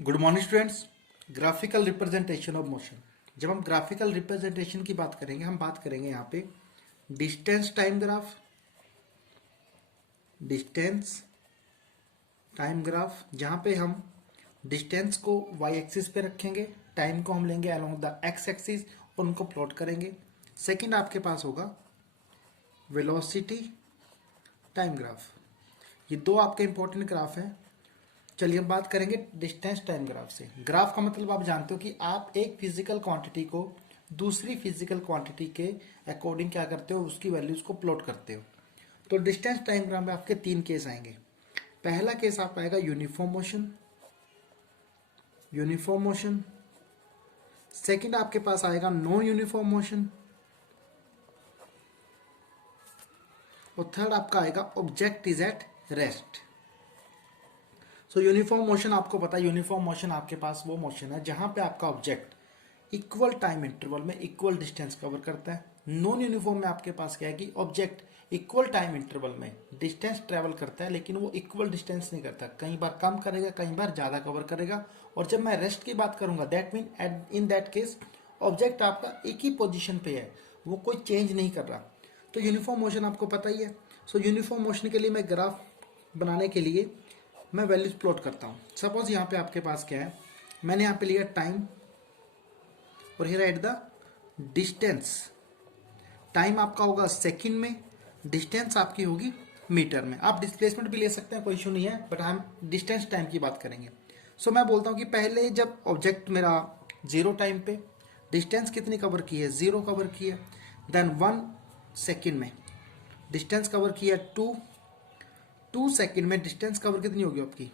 Good morning students. Graphical representation of motion. जब हम graphical representation की बात करेंगे, हम बात करेंगे यहाँ पे distance time graph, distance time graph, जहाँ पे हम डिस्टेंस को वाई एक्सिस पे रखेंगे, टाइम को हम लेंगे अलोंग द एक्स एक्सिस और उनको प्लॉट करेंगे। सेकंड आपके पास होगा वेलोसिटी टाइम ग्राफ। ये दो आपके इंपॉर्टेंट ग्राफ हैं। चलिए हम बात करेंगे डिस्टेंस टाइम ग्राफ से। ग्राफ का मतलब आप जानते हो कि आप एक फिजिकल क्वांटिटी को दूसरी फिजिकल क्वांटिटी के अकॉर्डिंग क्या करते हो, उसकी वैल्यूज को प्लॉट करते हो। तो डिस्टेंस टाइम ग्राफ में आपके तीन केस आएंगे। पहला केस आप आएगा uniform motion, uniform motion. Second आपके पास आएगा नॉन यूनिफॉर्म मोशन और थर्ड आपका आएगा object is at rest. So uniform motion आपको पता है, यूनिफॉर्म मोशन आपके पास वो मोशन है जहां पे आपका ऑब्जेक्ट इक्वल टाइम इंटरवल में इक्वल डिस्टेंस कवर करता है। नॉन यूनिफॉर्म में आपके पास क्या है कि ऑब्जेक्ट इक्वल टाइम इंटरवल में डिस्टेंस ट्रेवल करता है, लेकिन वो इक्वल डिस्टेंस नहीं करता, कई बार कम करेगा, कई बार ज्यादा कवर करेगा। और जब मैं रेस्ट की बात करूंगा, that mean in that case object आपका एक ही पोजिशन पे है, वो कोई चेंज नहीं कर रहा। तो यूनिफॉर्म मोशन आपको पता ही है। सो यूनिफॉर्म मोशन के लिए मैं ग्राफ बनाने के लिए मैं वैल्यूज प्लॉट करता हूँ। सपोज यहाँ पे आपके पास क्या है, मैंने यहाँ पे लिया टाइम और here at the distance. Time आपका होगा सेकंड में, डिस्टेंस आपकी होगी मीटर में। आप डिस्प्लेसमेंट भी ले सकते हैं, कोई इशू नहीं है, बट हम डिस्टेंस टाइम की बात करेंगे। सो मैं बोलता हूँ कि पहले जब ऑब्जेक्ट मेरा जीरो टाइम पे डिस्टेंस कितनी कवर की है, जीरो कवर की है। देन 1 सेकेंड में डिस्टेंस कवर किया 2 सेकेंड में डिस्टेंस कवर कितनी होगी आपकी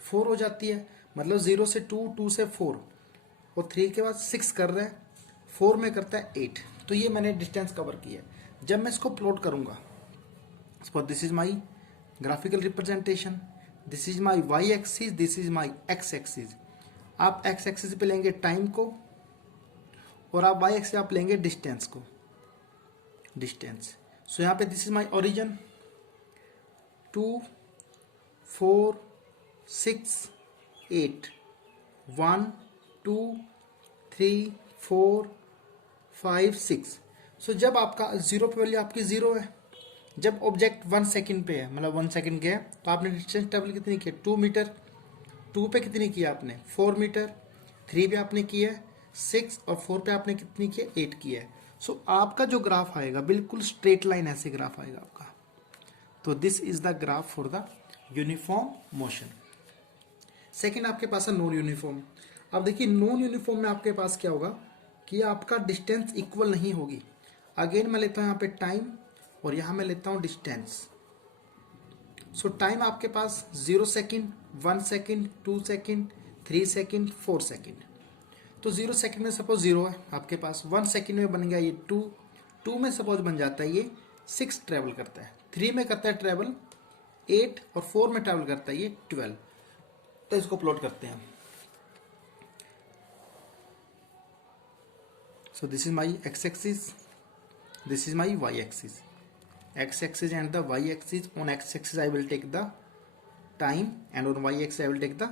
4 हो जाती है। मतलब 0 से 2, 2 से 4 और 3 के बाद 6 कर रहे हैं, 4 में करता है 8। तो ये मैंने डिस्टेंस कवर किया है। जब मैं इसको प्लॉट करूंगा, suppose this is my graphical representation, this is my Y axis, this is my X axis. आप एक्स एक्सिस पे लेंगे टाइम को और आप वाई एक्सिस आप लेंगे डिस्टेंस को, डिस्टेंस। सो यहाँ पे दिस इज माई ओरिजिन 2, 4, 6, 8, 1, 2, 3, 4, 5, 6। सो जब आपका जीरो पे वैल्यू आपकी जीरो है, जब ऑब्जेक्ट 1 सेकेंड पे है, मतलब 1 सेकेंड गया, तो आपने डिस्टेंस ट्रेवल कितनी की, 2 मीटर। 2 पे कितनी किया आपने, 4 मीटर। 3 पे आपने किया है 6 और 4 पे आपने कितनी की है, 8 किया है। सो आपका जो ग्राफ आएगा बिल्कुल स्ट्रेट लाइन ऐसे ग्राफ आएगा आपका। तो this is the graph for the uniform motion. Second आपके पास है नॉन यूनिफॉर्म। अब देखिए नॉन यूनिफॉर्म में आपके पास क्या होगा कि आपका डिस्टेंस इक्वल नहीं होगी। अगेन मैं लेता हूं यहाँ पे टाइम और यहां मैं लेता हूं डिस्टेंस। सो टाइम आपके पास 0 second, 1 second, 2 second, 3 second, 4 second. तो 0 सेकेंड में सपोज 0 है आपके पास, 1 सेकेंड में बन गया ये 2, 2 में सपोज बन जाता है ये 6 ट्रेवल करता है, 3 में करता है ट्रेवल 8 और 4 में ट्रेवल करता है ये 12। तो इसको प्लॉट करते हैं। So this is my X axis, this is my Y axis, x axis and the y axis. On x axis I will take the time and on y axis I will take the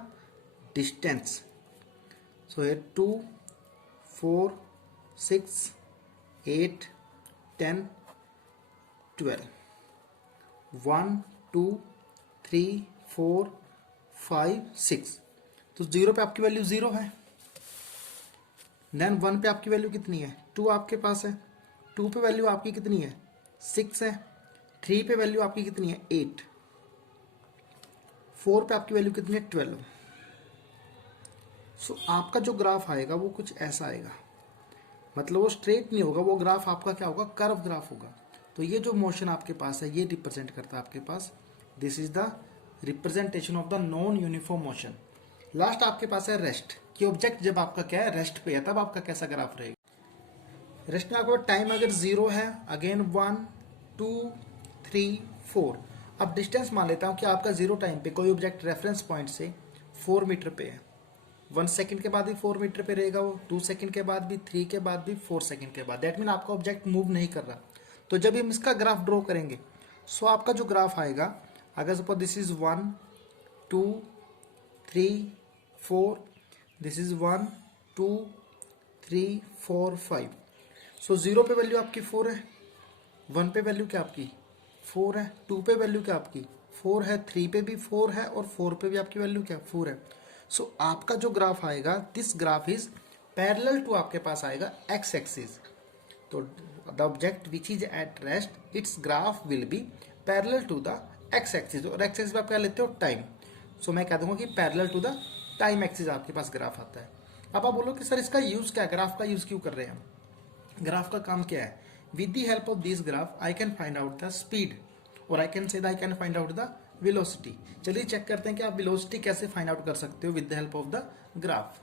distance. So here 2, 4, 6, 8, 10, 12, 1, 2, 3, 4, 5, 6। तो 0 पे आपकी value 0 है। Then 1 पे आपकी value कितनी है, 2 आपके पास है। 2 पे वैल्यू आपकी कितनी है, 6 है। 3 पे वैल्यू आपकी कितनी है, 8। 4 पे आपकी वैल्यू कितनी है, 12। सो आपका जो ग्राफ आएगा वो कुछ ऐसा आएगा, मतलब वो स्ट्रेट नहीं होगा, वो ग्राफ आपका क्या होगा, कर्व ग्राफ होगा। तो ये जो मोशन आपके पास है ये रिप्रेजेंट करता है आपके पास, this is the representation of the non uniform motion. Last आपके पास है रेस्ट, कि ऑब्जेक्ट जब आपका क्या है, रेस्ट पे है, तब आपका कैसा ग्राफ रहेगा। रेस्ट में आपको टाइम अगर 0 है, अगेन 1, 2, 3, 4। अब डिस्टेंस मान लेता हूं कि आपका 0 टाइम पे कोई ऑब्जेक्ट रेफरेंस पॉइंट से 4 मीटर पे है। 1 सेकंड के बाद भी 4 मीटर पे रहेगा वो, 2 सेकंड के बाद भी, 3 के बाद भी, 4 सेकंड के बाद। दैट मीन आपका ऑब्जेक्ट मूव नहीं कर रहा। तो जब हम इसका ग्राफ ड्रॉ करेंगे, सो आपका जो ग्राफ आएगा, अगर suppose this is 1, 2, 3, 4 this is 1 2 3 4 5। सो 0 पे वैल्यू आपकी 4 है, 1 पे वैल्यू क्या आपकी 4 है, 2 पे वैल्यू क्या आपकी 4 है, 3 पे भी 4 है और 4 पे भी आपकी वैल्यू क्या 4 है। सो आपका जो ग्राफ आएगा, this graph is parallel to आपके पास आएगा एक्स एक्सिस। तो the object which is at rest its graph will be parallel to the X axis, और एक्स एक्सिस आप क्या लेते हो टाइम। सो मैं कह दूंगा कि parallel to the time axis आपके पास ग्राफ आता है। अब आप बोलो कि सर इसका यूज क्या है, ग्राफ का यूज क्यों कर रहे हैं हम। ग्राफ का काम क्या है, with the help of this graph I can find out the speed और I can say I can find out the velocity. चलिए चेक करते हैं कि आप वेलोसिटी कैसे फाइंड आउट कर सकते हो with the help of the graph.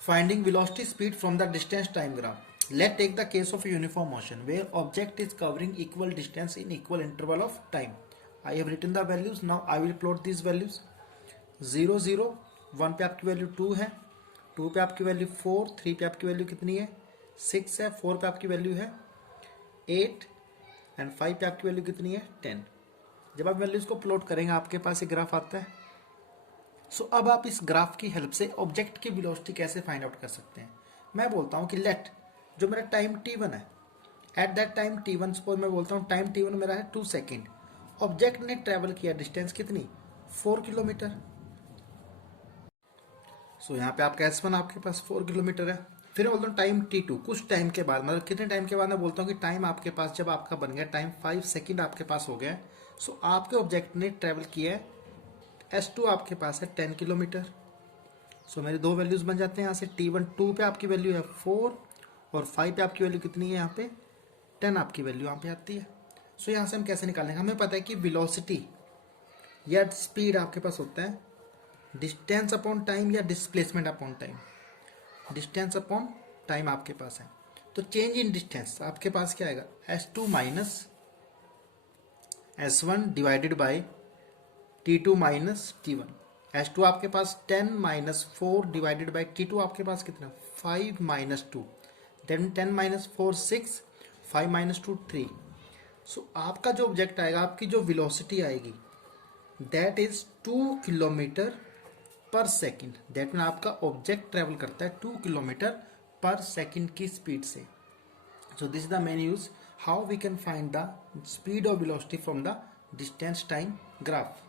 Finding velocity speed from the distance time graph. Let's take the case of a uniform motion where object is covering equal distance in equal interval of time. I have written the values. Now I will plot these values. 0 0 1 पे आपकी value 2 है, 2 पे आपकी value 4, 3 पे आपकी value कितनी है 6 है, 4 पे आपकी वैल्यू है 8 एंड 5 पे आपकी वैल्यू कितनी है 10। जब आप वैल्यूज को प्लॉट करेंगे आपके पास एक ग्राफ आता है। सो अब आप इस ग्राफ की हेल्प से ऑब्जेक्ट की वेलोसिटी कैसे फाइंड आउट कर सकते हैं। मैं बोलता हूँ कि लेट जो मेरा टाइम t1 है, at that time t1, suppose मैं बोलता हूँ टाइम t1 मेरा है 2 सेकेंड। ऑब्जेक्ट ने ट्रेवल किया डिस्टेंस कितनी 4 किलोमीटर। सो यहाँ पे आपका S1 आपके पास 4 किलोमीटर है। फिर मैं बोलता हूँ टाइम t2, कुछ टाइम के बाद, मतलब कितने टाइम के बाद मैं बोलता हूँ कि टाइम आपके पास जब आपका बन गया टाइम 5 सेकेंड आपके पास हो गया। सो आपके ऑब्जेक्ट ने ट्रेवल किया है S2 आपके पास है 10 किलोमीटर। सो मेरे दो वैल्यूज बन जाते हैं यहाँ से t1, 2 पे आपकी वैल्यू है 4 और 5 पे आपकी वैल्यू कितनी है यहाँ पे 10 आपकी वैल्यू यहाँ पे आती है। सो यहाँ से हम कैसे निकालेंगे, हमें पता है कि वेलोसिटी या स्पीड आपके पास होता है डिस्टेंस अपॉन टाइम या displacement upon time. Distance upon time आपके पास है, तो चेंज इन डिस्टेंस आपके पास क्या आएगा S2 minus S1 divided by T2 minus T1। S2 आपके पास 10 माइनस 4 डिवाइडेड बाई T2 आपके पास कितना 5 minus 2, then 10 minus 4 6, 5 minus 2 3। So आपका जो ऑब्जेक्ट आएगा, आपकी जो वेलोसिटी आएगी that is 2 kilometre per second. That mean आपका ऑब्जेक्ट ट्रेवल करता है 2 किलोमीटर पर सेकेंड की स्पीड से। So this is the main use how we can find the speed और velocity from the distance time graph.